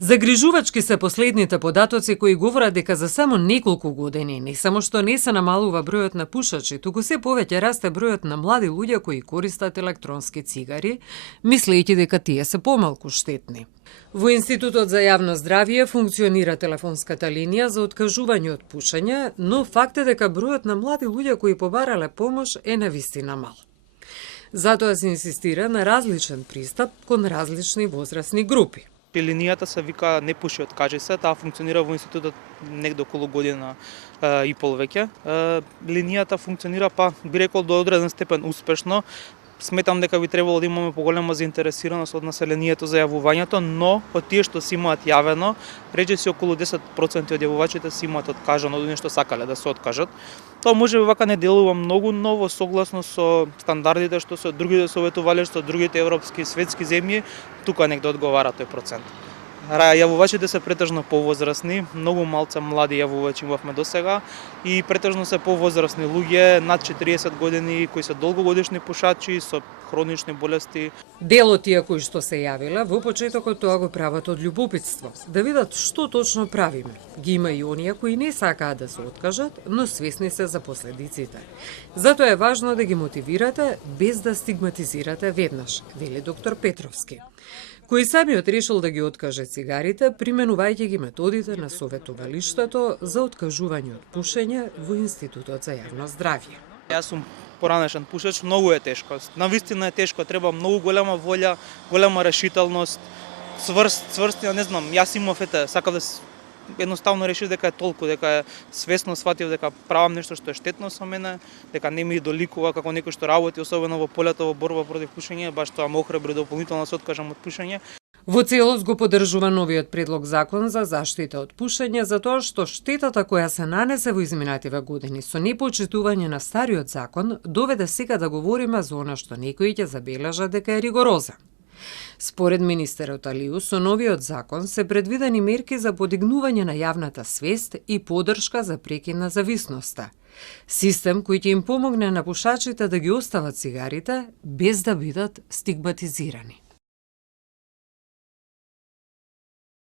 Загрижувачки се последните податоци кои говорат дека за само неколку години не само што не се намалува бројот на пушачи, туку се повеќе расте бројот на млади луѓе кои користат електронски цигари, мислејќи дека тие се помалку штетни. Во Институтот за јавно здравје функционира телефонската линија за откажување од пушење, но факт е дека бројот на млади луѓе кои побарале помош е навистина мал. Затоа се инсистира на различен пристап кон различни возрастни групи. Линијата се вика "Не пуши, откажи се", таа функционира во институтот негде околу година и пол веќе. Линијата функционира, би рекол, до одреден степен успешно. Сметам дека би требало да имаме поголема заинтересираност од населението за јавувањето, но од тие што си имаат јавено, речиси околу 10% од јавувачите си имаат откажано, од нешто сакале да се откажат. Тоа може би вака не делува многу, но во согласно со стандардите што се од другите советувалишта, од другите европски и светски земји, тука негде одговара тој процент. Јавувачите се претежно повозрасни, многу малце млади јавувачи имавме досега и претежно се повозрасни луѓе над 40 години кои се долгогодишни пушачи со хронични болести. Дел од тие кои што се јавиле во почетокот тоа го прават од љубопитство, да видат што точно правиме. Ги има и оние кои не сакаат да се откажат, но свесни се за последиците. Затоа е важно да ги мотивирате без да стигматизирате веднаш, вели доктор Петровски, кој самиот решил да ги откаже цигарите, применувајќи ги методите на советувалиштето за откажување од пушење во Институтот за јавно здравје. Јас сум поранешен пушач, многу е тешко. Навистина е тешко, треба многу голема волја, голема решителност, цврстина, не знам, јас имав сакав да едноставно решив дека е толку, дека е свесно сватив дека правам нешто што е штетно со мене, дека не ми доликува како некој што работи, особено во полето во борба против пушење, баш тоа ме охрабри дополнително да се откажам од пушење. Во целост го поддржува новиот предлог закон за заштита од пушење за тоа што штетата која се нанесе во изминативе години со непочитување на стариот закон доведе сега да говориме за она што некои ќе забележат дека е ригорозен. Според министерот Алиу, со новиот закон се предвидени мерки за подигнување на јавната свест и поддршка за прекин на зависноста. Систем кој ќе им помогне на пушачите да ги остават цигарите без да бидат стигматизирани.